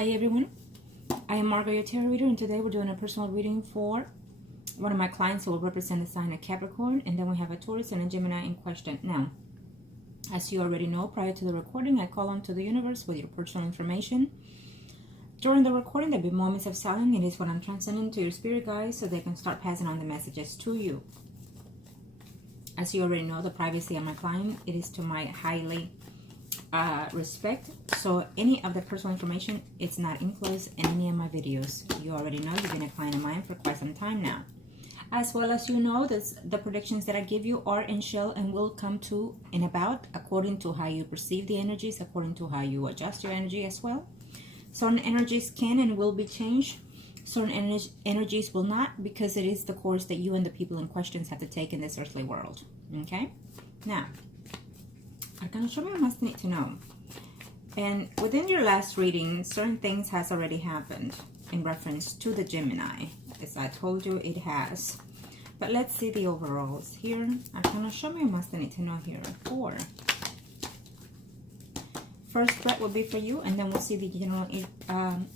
Hi everyone, I am Margourtarotreader, and today we're doing a personal reading for one of my clients who will represent the sign of Capricorn, and then we have a Taurus and a Gemini in question. Now, as you already know, prior to the recording, I call on to the universe with your personal information. During the recording, there'll be moments of silence. It is what I'm transcending to your spirit guides so they can start passing on the messages to you. As you already know, the privacy of my client, it is to my highly respect. So any of the personal information, it's not enclosed in any of my videos. You already know, you've been a client of mine for quite some time now. As well as you know, the predictions that I give you are in shell and will come to and about according to how you perceive the energies, according to how you adjust your energy as well. Certain energies can and will be changed. Certain energies will not, because it is the course that you and the people in questions have to take in this earthly world. Okay? Now, I'm going to show you what you must need to know. And within your last reading, certain things has already happened in reference to the Gemini. As I told you, it has. But let's see the overalls here. I'm going to show you what you must need to know here. First spread will be for you, and then we'll see the general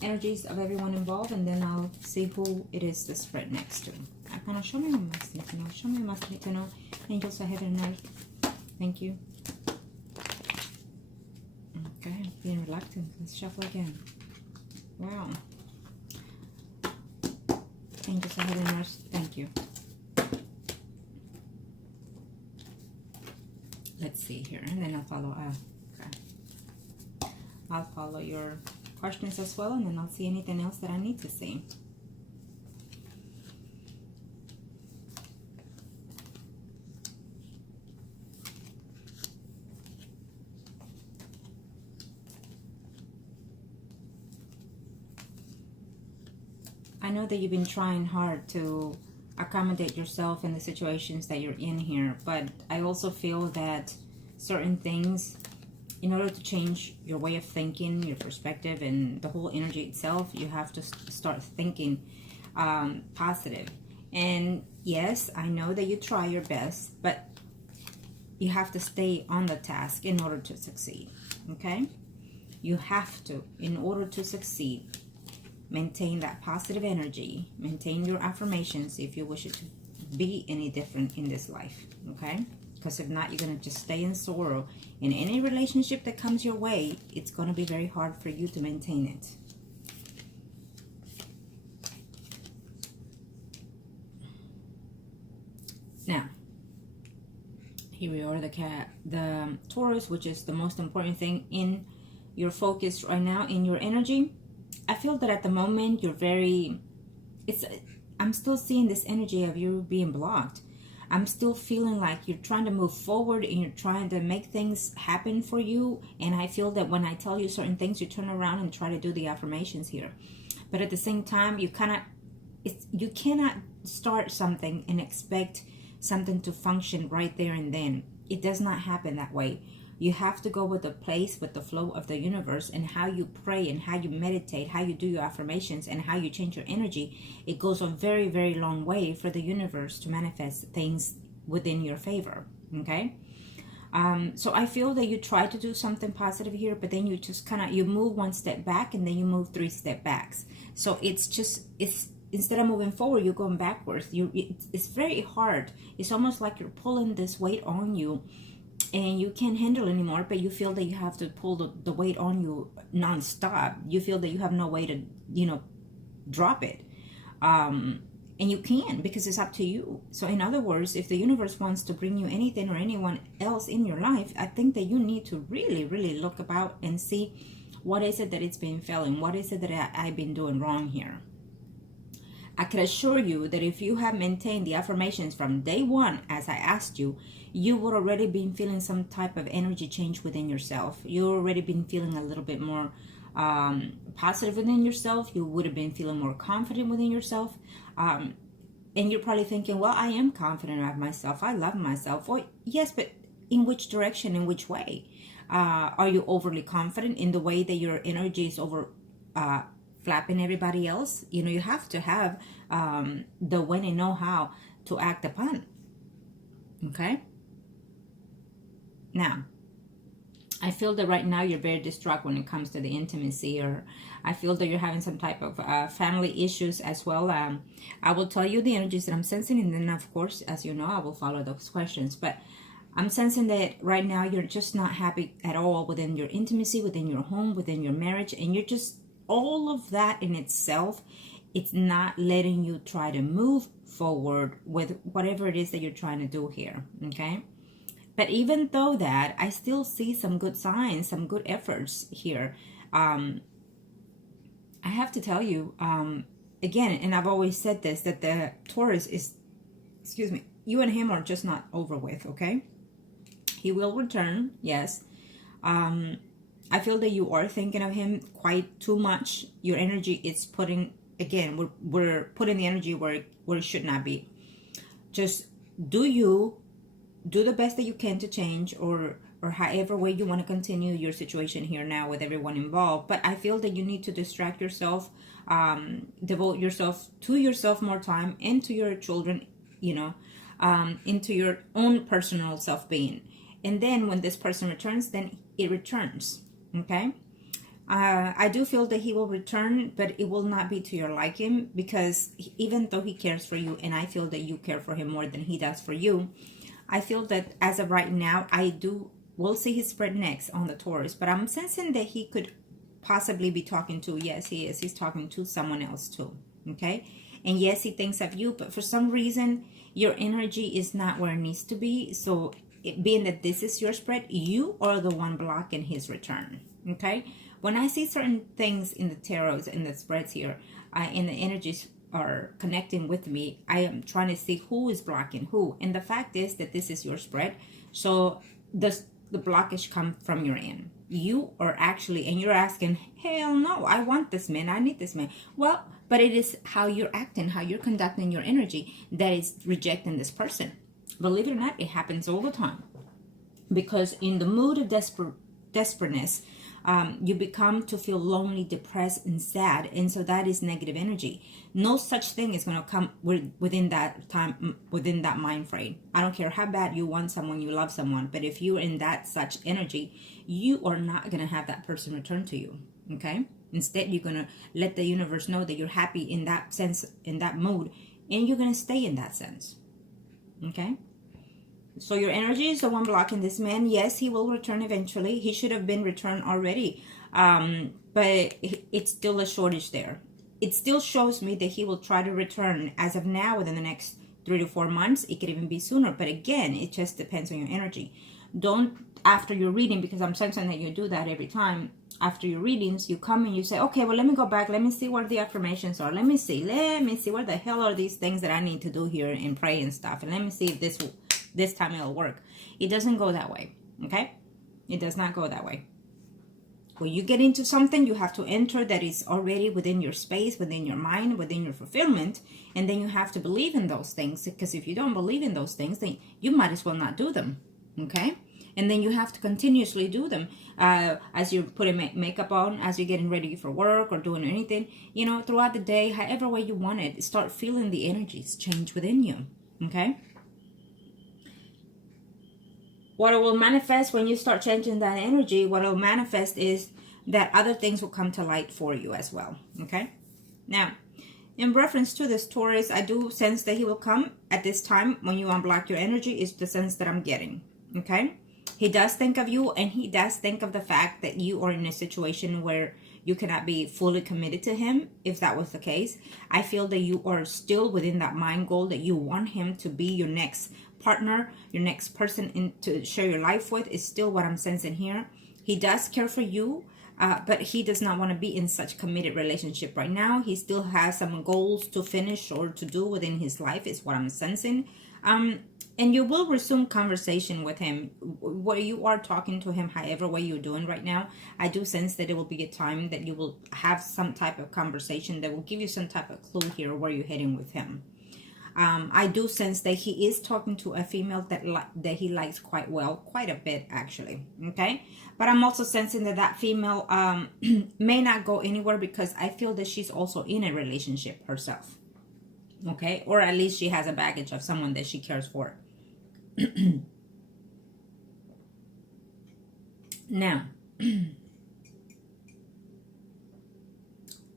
energies of everyone involved, and then I'll see who it is to spread next to. I'm going to show you what you must need to know. Show me what you must need to know. Angels of heaven and earth. Thank you. Okay, being reluctant. Let's shuffle again. Wow. Angels of heaven and earth. Thank you. Let's see here, and then I'll follow up. I'll follow your questions as well, and then I'll see anything else that I need to see. I know that you've been trying hard to accommodate yourself in the situations that you're in here, but I also feel that certain things, in order to change your way of thinking, your perspective, and the whole energy itself, you have to start thinking positive. And yes, I know that you try your best, but you have to stay on the task in order to succeed, okay? You have to, in order to succeed, maintain that positive energy, maintain your affirmations if you wish it to be any different in this life, okay? Because if not, you're going to just stay in sorrow. In any relationship that comes your way, it's going to be very hard for you to maintain it. Now, here we are, the Taurus, which is the most important thing in your focus right now, in your energy. I feel that at the moment you're very, I'm still seeing this energy of you being blocked. I'm still feeling like you're trying to move forward and you're trying to make things happen for you. And I feel that when I tell you certain things, you turn around and try to do the affirmations here. But at the same time, you cannot start something and expect something to function right there and then. It does not happen that way. You have to go with the place, with the flow of the universe, and how you pray and how you meditate, how you do your affirmations, and how you change your energy. It goes a very, very long way for the universe to manifest things within your favor, okay? So I feel that you try to do something positive here, but then you just you move one step back, and then you move 3 step backs. So it's instead of moving forward, you're going backwards. It's very hard. It's almost like you're pulling this weight on you, and you can't handle anymore, but you feel that you have to pull the weight on you non-stop. You feel that you have no way to, drop it. And you can, because it's up to you. So in other words, if the universe wants to bring you anything or anyone else in your life, I think that you need to really, really look about and see what is it that it's been failing. What is it that I've been doing wrong here? I can assure you that if you have maintained the affirmations from day one, as I asked you, you would already been feeling some type of energy change within yourself. You already been feeling a little bit more positive within yourself. You would have been feeling more confident within yourself. And you're probably thinking, well, I am confident of myself. I love myself. Well, yes, but in which direction, in which way? Are you overly confident in the way that your energy is over flapping everybody else? You have to have the when and know how to act upon. Okay? Now, I feel that right now you're very distraught when it comes to the intimacy, or I feel that you're having some type of family issues as well. I will tell you the energies that I'm sensing, and then of course, as you know, I will follow those questions. But I'm sensing that right now you're just not happy at all within your intimacy, within your home, within your marriage, and you're just, all of that in itself, it's not letting you try to move forward with whatever it is that you're trying to do here, okay? But even though that, I still see some good signs, some good efforts here. I have to tell you, again, and I've always said this, that the Taurus is, excuse me, you and him are just not over with, okay? He will return, yes. I feel that you are thinking of him quite too much. Your energy is putting, again, we're putting the energy where it should not be. Just do the best that you can to change, or however way you want to continue your situation here now with everyone involved. But I feel that you need to distract yourself, devote yourself to yourself more time, and to your children, you know, into your own personal self-being. And then when this person returns, then it returns, okay? I do feel that he will return, but it will not be to your liking, because even though he cares for you, and I feel that you care for him more than he does for you, I feel that as of right now, we'll see his spread next on the Taurus, but I'm sensing that he could possibly be talking to, yes, he is. He's talking to someone else too, okay? And yes, he thinks of you, but for some reason, your energy is not where it needs to be. So being that this is your spread, you are the one blocking his return, okay? When I see certain things in the tarots, in the spreads here, and the energies are connecting with me, I am trying to see who is blocking who. And the fact is that this is your spread, so the blockage come from your end. You are actually, and you're asking, hell no, I want this man, I need this man. Well, but it is how you're acting, how you're conducting your energy that is rejecting this person. Believe it or not, it happens all the time. Because in the mood of desperateness, you become to feel lonely, depressed, and sad. And so that is negative energy. No such thing is going to come within that time, within that mind frame. I don't care how bad you want someone, you love someone, but if you're in that such energy, you are not going to have that person return to you, okay? Instead, you're going to let the universe know that you're happy in that sense, in that mood, and you're going to stay in that sense, okay? So your energy is the one blocking this man. Yes, he will return eventually. He should have been returned already. But it's still a shortage there. It still shows me that he will try to return as of now within the next 3 to 4 months. It could even be sooner. But again, it just depends on your energy. Don't, after your reading, because I'm sensing that you do that every time. After your readings, you come and you say, okay, well, let me go back. Let me see where the affirmations are. Let me see where the hell are these things that I need to do here and pray and stuff. And let me see if this time it'll work. It doesn't go that way, okay? It does not go that way. When you get into something, you have to enter that is already within your space, within your mind, within your fulfillment, and then you have to believe in those things, because if you don't believe in those things, then you might as well not do them, okay? And then you have to continuously do them as you're putting makeup on, as you're getting ready for work or doing anything, you know, throughout the day, however way you want it, start feeling the energies change within you, okay? What it will manifest when you start changing that energy, what it will manifest is that other things will come to light for you as well, okay? Now, in reference to this Taurus, I do sense that he will come at this time when you unblock your energy, is the sense that I'm getting, okay? He does think of you, and he does think of the fact that you are in a situation where you cannot be fully committed to him. If that was the case, I feel that you are still within that mind goal that you want him to be your next partner, your next person to share your life with, is still what I'm sensing here. He does care for you, but he does not want to be in such committed relationship right now. He still has some goals to finish or to do within his life, is what I'm sensing. And you will resume conversation with him, where you are talking to him, however way you're doing right now. I do sense that it will be a time that you will have some type of conversation that will give you some type of clue here where you're heading with him. I do sense that he is talking to a female that he likes quite well, quite a bit actually, okay? But I'm also sensing that that female may not go anywhere, because I feel that she's also in a relationship herself, okay? Or at least she has a baggage of someone that she cares for. Now,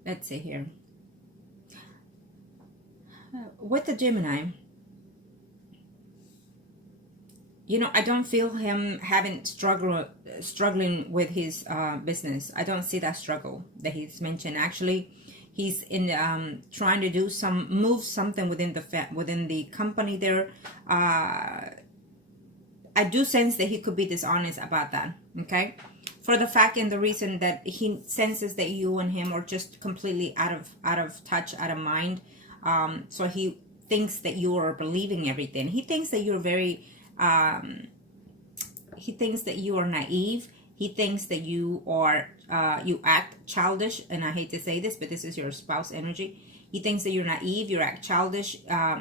let's see here. With the Gemini, you know, I don't feel him struggling with his business. I don't see that struggle that he's mentioned. Actually, he's in trying to do move something within the company there. I do sense that he could be dishonest about that. Okay, for the fact and the reason that he senses that you and him are just completely out of touch, out of mind. So he thinks that you are believing everything. He thinks that you're very he thinks that you are naive. He thinks that you are you act childish, and I hate to say this, but this is your spouse energy. He thinks that you're naive, you act childish,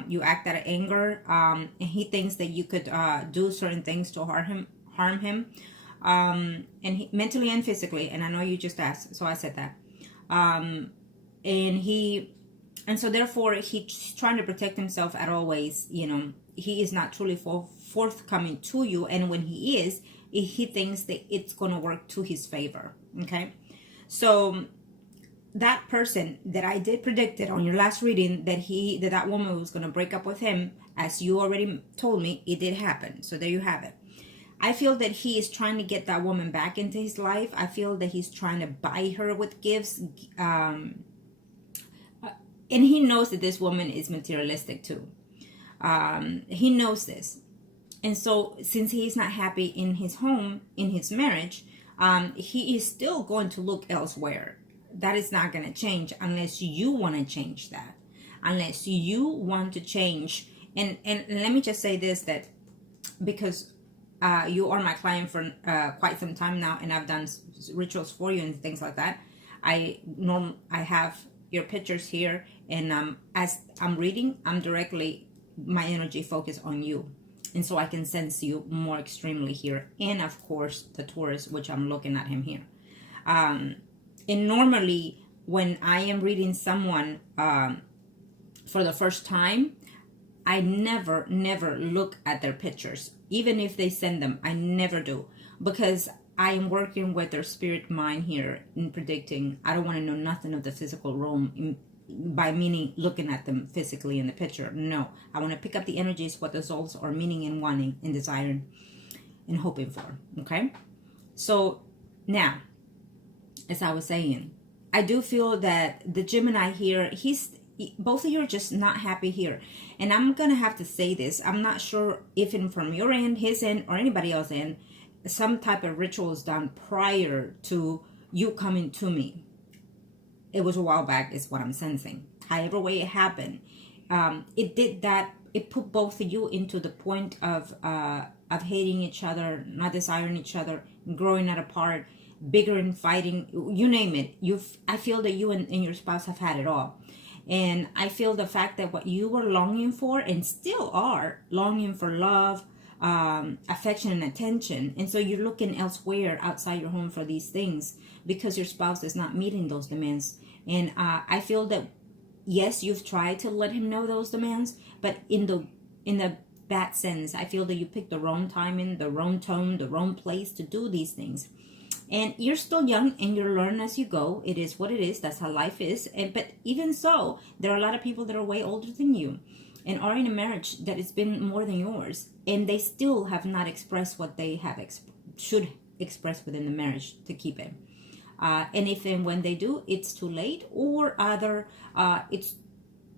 you act out of anger, and he thinks that you could do certain things to harm him, and mentally and physically. And I know you just asked, so I said that. And so therefore he's trying to protect himself at all ways. You know, he is not truly forthcoming to you, and when he is, he thinks that it's going to work to his favor. Okay, so that person that I did predicted on your last reading, that woman was going to break up with him, as you already told me, it did happen. So there you have it. I feel that he is trying to get that woman back into his life. I feel that he's trying to buy her with gifts, and he knows that this woman is materialistic too. He knows this. And so since he's not happy in his home, in his marriage, he is still going to look elsewhere. That is not going to change unless you want to change that. Unless you want to change. And let me just say this, that because you are my client for quite some time now, and I've done rituals for you and things like that. I have your pictures here, and as I'm reading, I'm directly, my energy focused on you, and so I can sense you more extremely here. And of course the Taurus, which I'm looking at him here. And normally when I am reading someone for the first time, I never look at their pictures. Even if they send them, I never do, because I am working with their spirit mind here in predicting. I don't want to know nothing of the physical realm, by meaning looking at them physically in the picture. No, I want to pick up the energies, what the souls are meaning and wanting and desiring and hoping for. Okay, so now, as I was saying, I do feel that the Gemini here, both of you are just not happy here. And I'm gonna have to say this, I'm not sure if from your end, his end, or anybody else's end, some type of ritual is done prior to you coming to me. It was a while back, is what I'm sensing. However way it happened, it did that. It put both of you into the point of hating each other, not desiring each other, growing apart, bigger and fighting, you name it. I feel that you and your spouse have had it all. And I feel the fact that what you were longing for, and still are longing for, love, affection and attention, and so you're looking elsewhere outside your home for these things because your spouse is not meeting those demands. And I feel that yes, you've tried to let him know those demands, but in the bad sense, I feel that you picked the wrong timing, the wrong tone, the wrong place to do these things. And you're still young and you're learning as you go. It is what it is. That's how life is. But even so, there are a lot of people that are way older than you and are in a marriage that has been more than yours, and they still have not expressed what they should express within the marriage to keep it. And if and when they do, it's too late, or either it's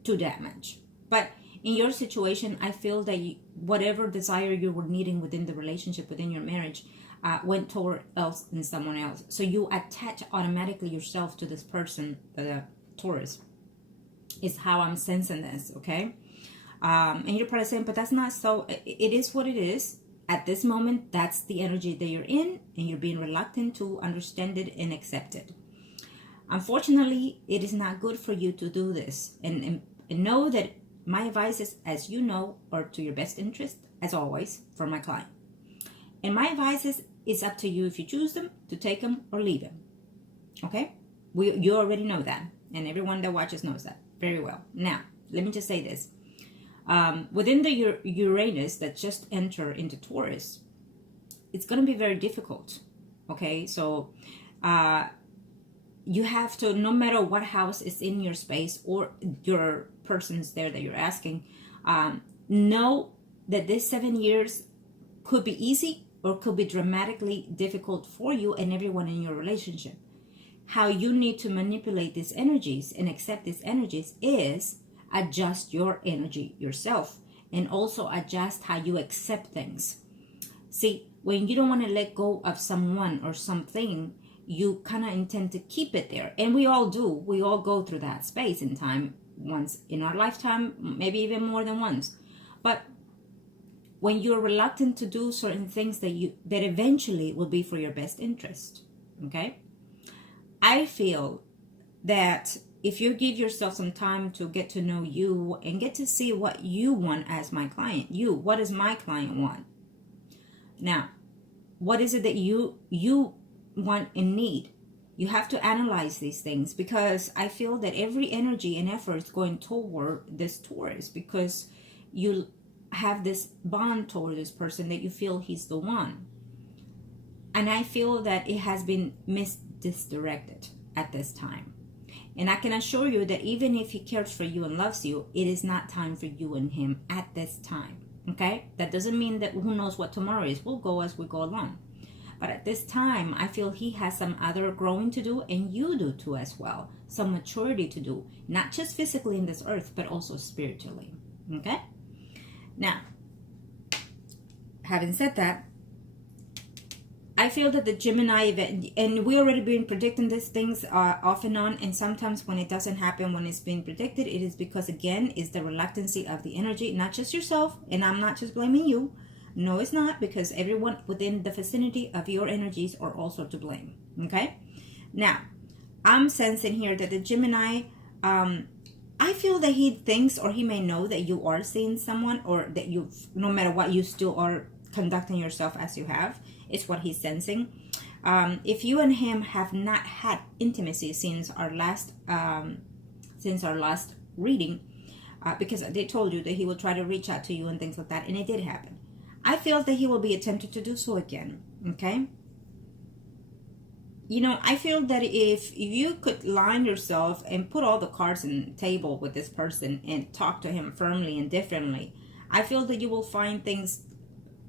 too damaged. But in your situation, I feel that whatever desire you were needing within the relationship, within your marriage, went toward else and someone else. So you attach automatically yourself to this person, the Taurus, is how I'm sensing this, okay? And you're probably saying, but that's not so. It is what it is. At this moment, that's the energy that you're in, and you're being reluctant to understand it and accept it. Unfortunately, it is not good for you to do this. And know that my advice is, as you know, are to your best interest, as always, for my client. And my advice is, it's up to you if you choose them, to take them or leave them. Okay? You already know that. And everyone that watches knows that very well. Now, let me just say this. Within the Uranus that just entered into Taurus, it's going to be very difficult Okay, so you have to, no matter what house is in your space or your person's there that you're asking, know that this 7 years could be easy or could be dramatically difficult for you and everyone in your relationship. How you need to manipulate these energies and accept these energies is adjust your energy yourself, and also adjust how you accept things. See, when you don't want to let go of someone or something, you kind of intend to keep it there. And we all do. We all go through that space in time, once in our lifetime, maybe even more than once. But when you're reluctant to do certain things that eventually will be for your best interest, okay? I feel that if you give yourself some time to get to know you and get to see what you want as my client, what does my client want? Now, what is it that you want and need? You have to analyze these things, because I feel that every energy and effort is going toward this Taurus, because you have this bond toward this person that you feel he's the one. And I feel that it has been misdirected at this time. And I can assure you that even if he cares for you and loves you, it is not time for you and him at this time. Okay? That doesn't mean that who knows what tomorrow is. We'll go as we go along. But at this time, I feel he has some other growing to do, and you do too as well. Some maturity to do, not just physically in this earth, but also spiritually. Okay? Now, having said that, I feel that the Gemini event, and we already been predicting these things off and on, and sometimes when it doesn't happen when it's being predicted, it is because, again, it's the reluctancy of the energy, not just yourself, and I'm not just blaming you. No, it's not, because everyone within the vicinity of your energies are also to blame, okay? Now, I'm sensing here that the Gemini, I feel that he thinks, or he may know, that you are seeing someone, or that you, no matter what, you still are conducting yourself as you have. It's what he's sensing. If you and him have not had intimacy since our last reading, because they told you that he will try to reach out to you and things like that, and it did happen. I feel that he will be attempting to do so again. Okay. You know, I feel that if you could line yourself and put all the cards on the table with this person and talk to him firmly and differently, I feel that you will find things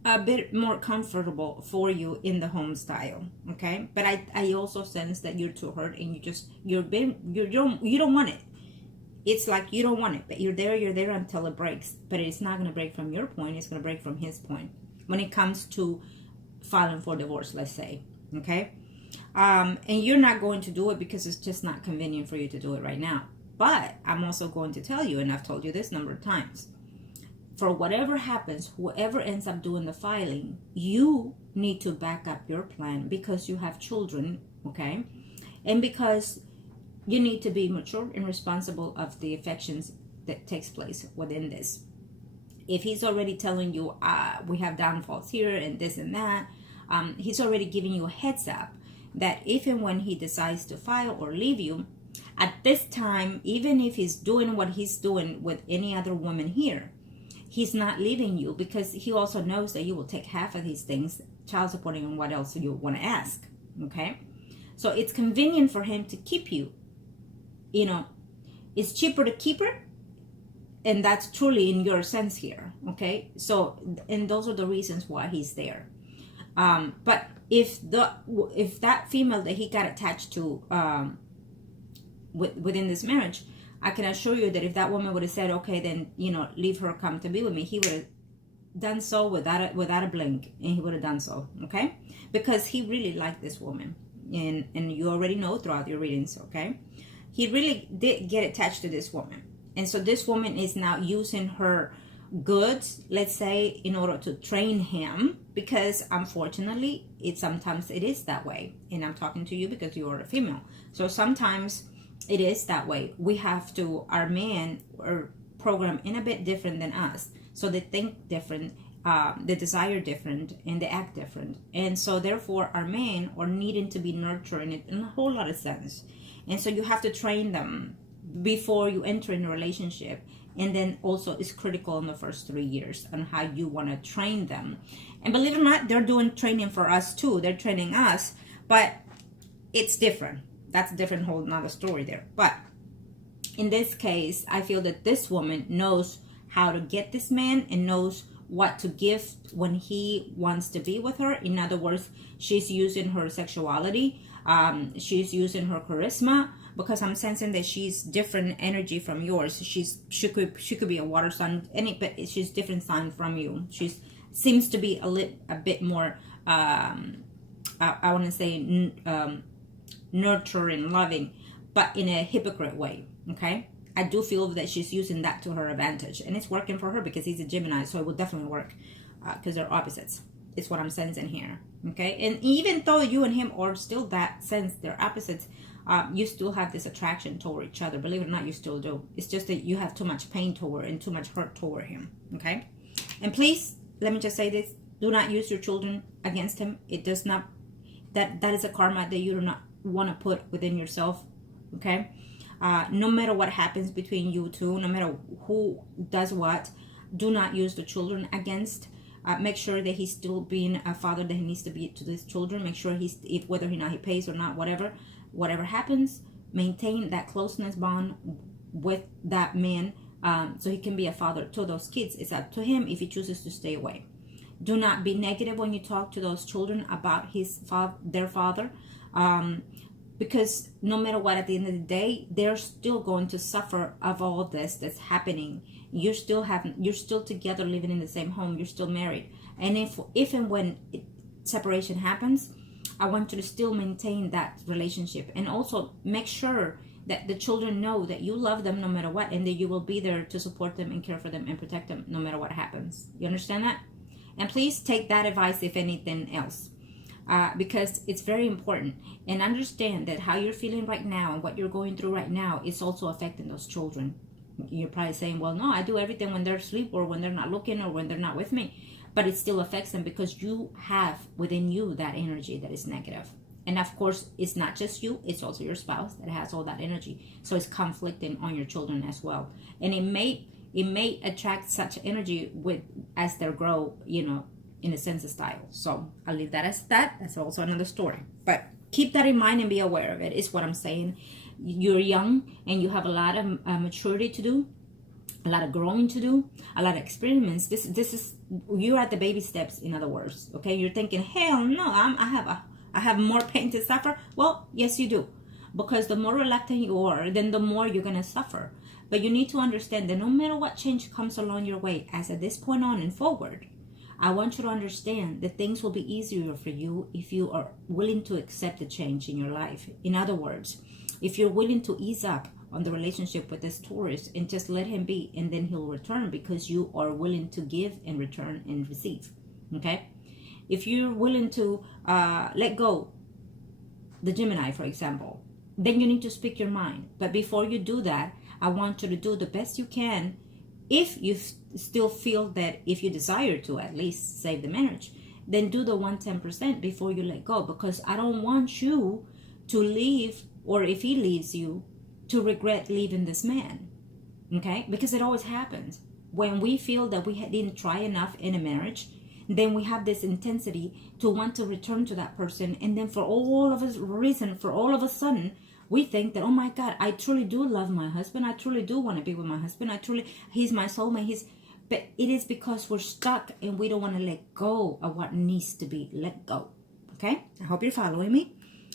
a bit more comfortable for you in the home style. Okay. But I also sense that you're too hurt, and you don't want it. It's like you don't want it, but you're there until it breaks. But it's not going to break from your point. It's going to break from his point when it comes to filing for divorce, let's say. Okay. And you're not going to do it because it's just not convenient for you to do it right now. But I'm also going to tell you, and I've told you this number of times, for whatever happens, whoever ends up doing the filing, you need to back up your plan, because you have children, okay? And because you need to be mature and responsible of the affections that takes place within this. If he's already telling you, we have downfalls here and this and that, he's already giving you a heads up that if and when he decides to file or leave you, at this time, even if he's doing what he's doing with any other woman here, he's not leaving you, because he also knows that you will take half of these things, child supporting and what else you want to ask, okay? So it's convenient for him to keep you. You know, it's cheaper to keep her, and that's truly in your sense here, okay? So, and those are the reasons why he's there. But if that female that he got attached to within this marriage, I can assure you that if that woman would have said, okay, then, you know, leave her, come to be with me, he would have done so without a blink, and he would have done so, okay? Because he really liked this woman, and you already know throughout your readings, okay? He really did get attached to this woman. And so this woman is now using her goods, let's say, in order to train him, because unfortunately, sometimes it is that way. And I'm talking to you because you are a female. So sometimes it is that way. We have to, our men are programmed in a bit different than us. So they think different, they desire different, and they act different. And so therefore our men are needing to be nurtured in a whole lot of sense. And so you have to train them before you enter in a relationship. And then also it's critical in the first 3 years on how you want to train them. And believe it or not, they're doing training for us too. They're training us. But it's different. That's a different whole another story there. But in this case, I feel that this woman knows how to get this man and knows what to give when he wants to be with her. In other words, she's using her sexuality. She's using her charisma, because I'm sensing that she's different energy from yours. She could be a water sign, but she's different sign from you. She seems to be a bit more I want to say nurturing, loving, but in a hypocrite way. Okay, I do feel that she's using that to her advantage, and it's working for her because he's a Gemini, so it will definitely work because they're opposites. It's what I'm sensing here. Okay, and even though you and him are still that sense, they're opposites, you still have this attraction toward each other. Believe it or not, you still do. It's just that you have too much pain toward and too much hurt toward him. Okay, and please let me just say this: do not use your children against him. It does not. That is a karma that you do not want to put within yourself. Okay. No matter what happens between you two, no matter who does what, do not use the children against. Make sure that he's still being a father that he needs to be to his children. Make sure whether or not he pays or not, whatever happens, maintain that closeness bond with that man, so he can be a father to those kids. It's up to him if he chooses to stay away. Do not be negative when you talk to those children about their father. Because no matter what, at the end of the day, they're still going to suffer of all this that's happening. You're still together, living in the same home. You're still married, and if and when separation happens, I want you to still maintain that relationship, and also make sure that the children know that you love them no matter what, and that you will be there to support them and care for them and protect them no matter what happens. You understand that? And please take that advice if anything else. Because it's very important, and understand that how you're feeling right now and what you're going through right now is also affecting those children. You're probably saying, well, no, I do everything when they're asleep or when they're not looking or when they're not with me, but it still affects them because you have within you that energy that is negative. And of course, it's not just you, it's also your spouse that has all that energy. So it's conflicting on your children as well. And it may attract such energy as they grow, in a sense of style. So I'll leave that as that. That's also another story. But keep that in mind and be aware of it, is what I'm saying. You're young and you have a lot of maturity to do, a lot of growing to do, a lot of experiments. This is, you're at the baby steps, in other words. Okay, you're thinking, hell no, I have more pain to suffer. Well, yes, you do. Because the more reluctant you are, then the more you're going to suffer. But you need to understand that no matter what change comes along your way, as at this point on and forward, I want you to understand that things will be easier for you if you are willing to accept the change in your life. In other words, if you're willing to ease up on the relationship with this Taurus and just let him be, and then he'll return because you are willing to give and return and receive. Okay? If you're willing to let go, the Gemini, for example, then you need to speak your mind. But before you do that, I want you to do the best you can. If you still feel that, if you desire to at least save the marriage, then do the 110% before you let go, because I don't want you to leave, or if he leaves you, to regret leaving this man. Okay? Because it always happens. When we feel that we didn't try enough in a marriage, then we have this intensity to want to return to that person, and then for all of a sudden, we think that, oh my God, I truly do love my husband. I truly do want to be with my husband. He's my soulmate. But it is because we're stuck and we don't want to let go of what needs to be let go. Okay? I hope you're following me.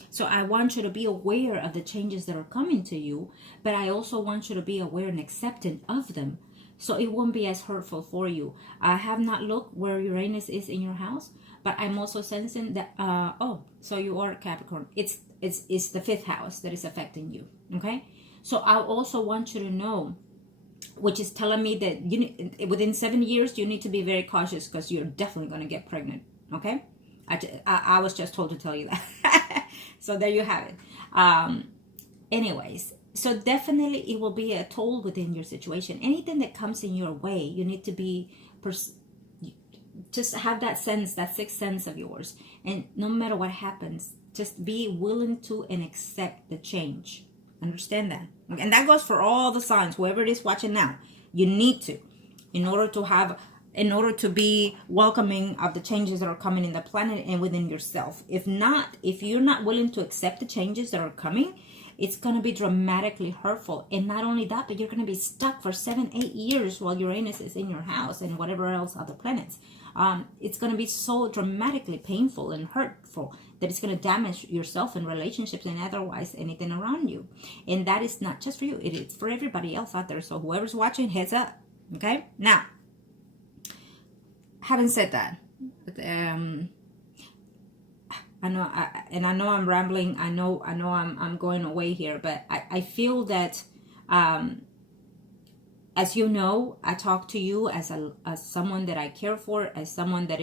So I want you to be aware of the changes that are coming to you, but I also want you to be aware and accepting of them, so it won't be as hurtful for you. I have not looked where Uranus is in your house, but I'm also sensing that, so you are Capricorn. It's the 5th house that is affecting you. Okay? So I also want you to know, which is telling me that within 7 years, you need to be very cautious because you're definitely going to get pregnant. Okay? I was just told to tell you that. So there you have it. Anyways, so definitely it will be a toll within your situation. Anything that comes in your way, you need to be just have that sense, that 6th sense of yours. And no matter what happens, just be willing to and accept the change. Understand that? And that goes for all the signs, whoever it is watching now. You need to, in order to have in order to be welcoming of the changes that are coming in the planet and within yourself. If not, if you're not willing to accept the changes that are coming, it's going to be dramatically hurtful. And not only that, but you're going to be stuck for 7-8 years while Uranus is in your house and whatever else other planets. It's going to be so dramatically painful and hurtful that it's going to damage yourself and relationships and otherwise anything around you. And that is not just for you. It is for everybody else out there. So whoever's watching, heads up. Okay? Now, having said that, I know I'm rambling. I know I'm going away here, but I feel that, as you know, I talk to you as someone that I care for, as someone that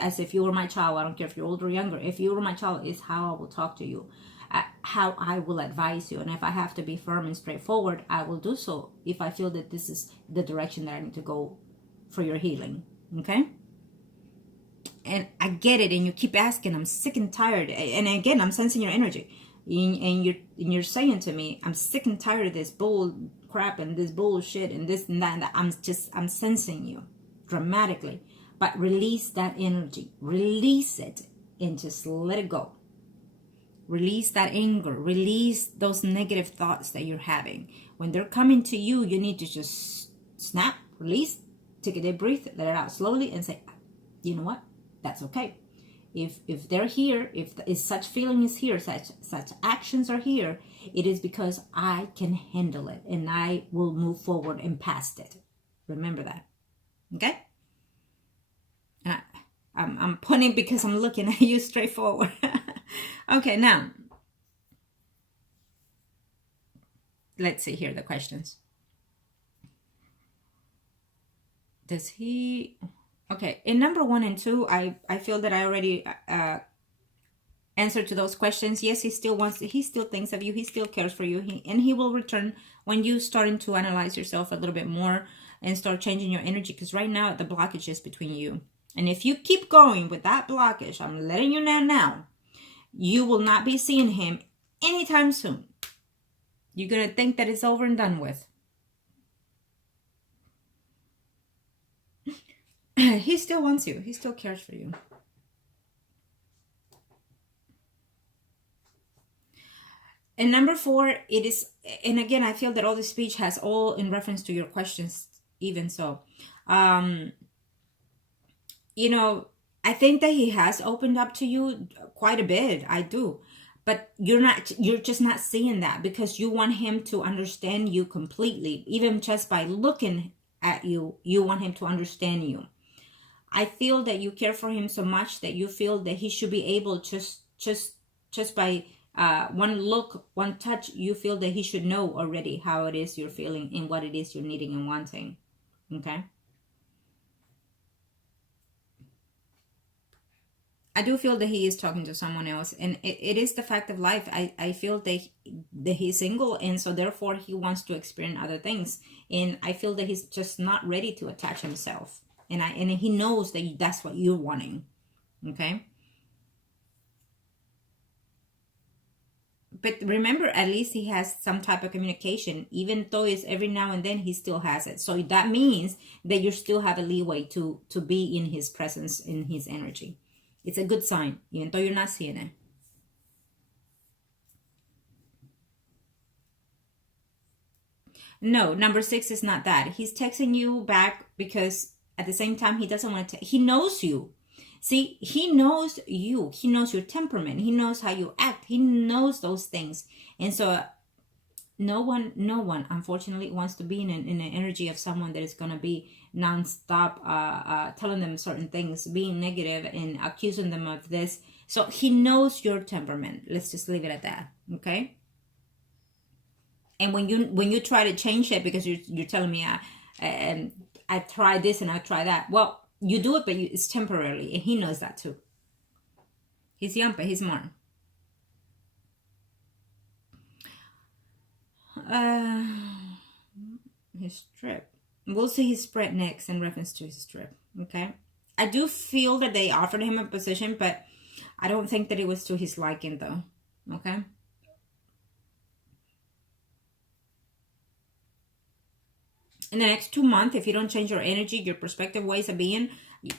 as if you were my child. I don't care if you're older or younger. If you were my child, is how I will talk to you, how I will advise you, and if I have to be firm and straightforward, I will do so. If I feel that this is the direction that I need to go for your healing, okay? And I get it, and you keep asking. I'm sick and tired, and again, I'm sensing your energy, and you're saying to me, I'm sick and tired of this bull crap and this bullshit and this and that. And that. I'm sensing you dramatically, but release that energy, release it, and just let it go. Release that anger, release those negative thoughts that you're having. When they're coming to you, you need to just snap, release, take a deep breath, let it out slowly, and say, you know what? That's okay. If they're here, if such feeling is here, such actions are here, it is because I can handle it and I will move forward and past it. Remember that. Okay? And I'm pointing because I'm looking at you straightforward. Okay, now let's see here the questions. Does he... Okay, in number 1 and 2, I feel that I already answered to those questions. Yes, he still thinks of you, he still cares for you, and he will return when you starting to analyze yourself a little bit more and start changing your energy, because right now the blockage is between you. And if you keep going with that blockage, I'm letting you know now, you will not be seeing him anytime soon. You're going to think that it's over and done with. He still wants you. He still cares for you. And number 4, it is, and again, I feel that all this speech has all in reference to your questions, even so. You know, I think that he has opened up to you quite a bit. I do. But you're just not seeing that because you want him to understand you completely. Even just by looking at you, you want him to understand you. I feel that you care for him so much that you feel that he should be able just by one look, one touch, you feel that he should know already how it is you're feeling and what it is you're needing and wanting. Okay? I do feel that he is talking to someone else, and it is the fact of life. I feel that he's single, and so therefore he wants to experience other things, and I feel that he's just not ready to attach himself. And he knows that that's what you're wanting, okay? But remember, at least he has some type of communication, even though it's every now and then he still has it. So that means that you still have a leeway to be in his presence, in his energy. It's a good sign, even though you're not seeing it. No, number 6 is not that. He's texting you back because at the same time, he doesn't want to... He knows you. See, he knows you. He knows your temperament. He knows how you act. He knows those things. And so no one, unfortunately, wants to be in an energy of someone that is going to be nonstop telling them certain things, being negative and accusing them of this. So he knows your temperament. Let's just leave it at that, okay? And when you try to change it because you're telling me, I tried this and I tried that. Well, you do it, but it's temporarily. And he knows that too. He's young, but he's smart. His trip. We'll see his spread next in reference to his trip. Okay. I do feel that they offered him a position, but I don't think that it was to his liking though. Okay. in the next 2 months, if you don't change your energy, your perspective, ways of being,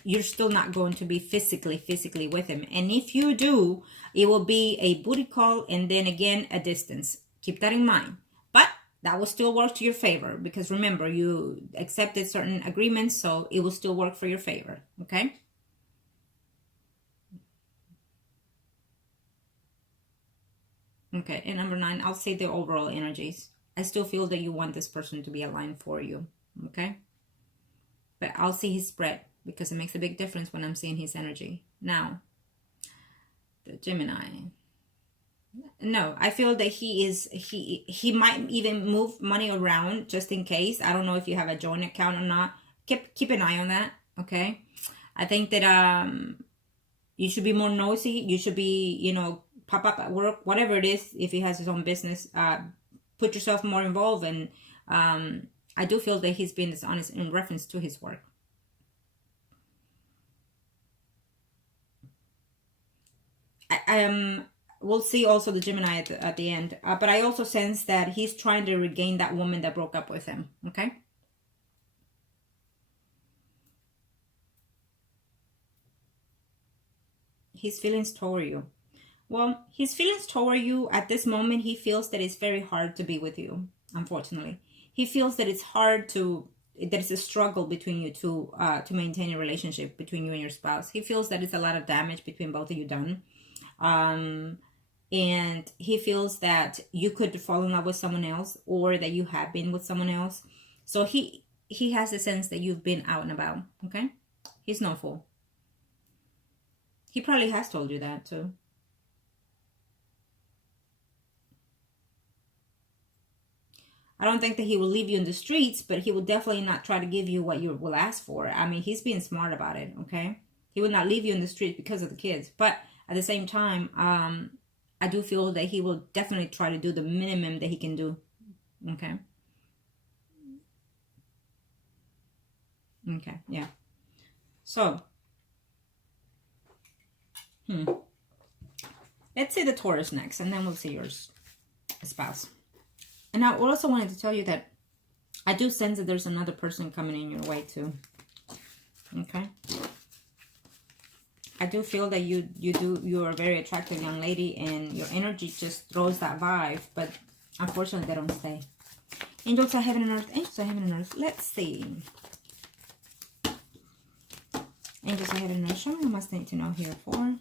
you're still not going to be physically with him. And if you do, it will be a booty call and then again a distance. Keep that in mind. But that will still work to your favor, because remember, you accepted certain agreements, so it will still work for your favor. Okay? Okay, and number 9, I'll say the overall energies. I still feel that you want this person to be aligned for you. Okay? But I'll see his spread, because it makes a big difference when I'm seeing his energy. Now, the Gemini. No, I feel that he might even move money around just in case. I don't know if you have a joint account or not. Keep an eye on that, okay? I think that you should be more nosy. You should be, you know, pop up at work, whatever it is. If he has his own business, put yourself more involved. And I do feel that he's being dishonest in reference to his work. We'll see also the Gemini at the end. But I also sense that he's trying to regain that woman that broke up with him. Okay? His feelings toward you. Well, his feelings toward you at this moment, he feels that it's very hard to be with you, unfortunately. He feels that it's hard to, that it's a struggle between you two to maintain a relationship between you and your spouse. He feels that it's a lot of damage between both of you done. And he feels that you could fall in love with someone else, or that you have been with someone else. So he has a sense that you've been out and about, okay? He's no fool. He probably has told you that too. I don't think that he will leave you in the streets, but he will definitely not try to give you what you will ask for. I mean, he's being smart about it, okay? He will not leave you in the street because of the kids. But at the same time, I do feel that he will definitely try to do the minimum that he can do. Okay. Okay, yeah. So, let's see the Taurus next, and then we'll see your spouse. And I also wanted to tell you that I do sense that there's another person coming in your way too. Okay. I do feel that you're a very attractive young lady, and your energy just throws that vibe, but unfortunately they don't stay. Angels of heaven and earth, angels of heaven and earth. Let's see. Angels of heaven and earth, show me what I must need to know here for.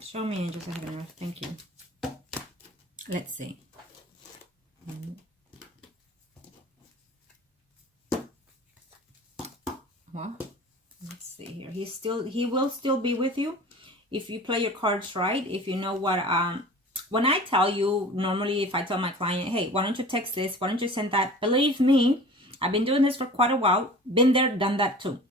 Show me, angels of heaven and earth. Thank you. Let's see. Well, let's see here. He will still be with you if you play your cards right. If you know what, when I tell you, normally if I tell my client, hey, why don't you text this? Why don't you send that? Believe me, I've been doing this for quite a while. Been there, done that too.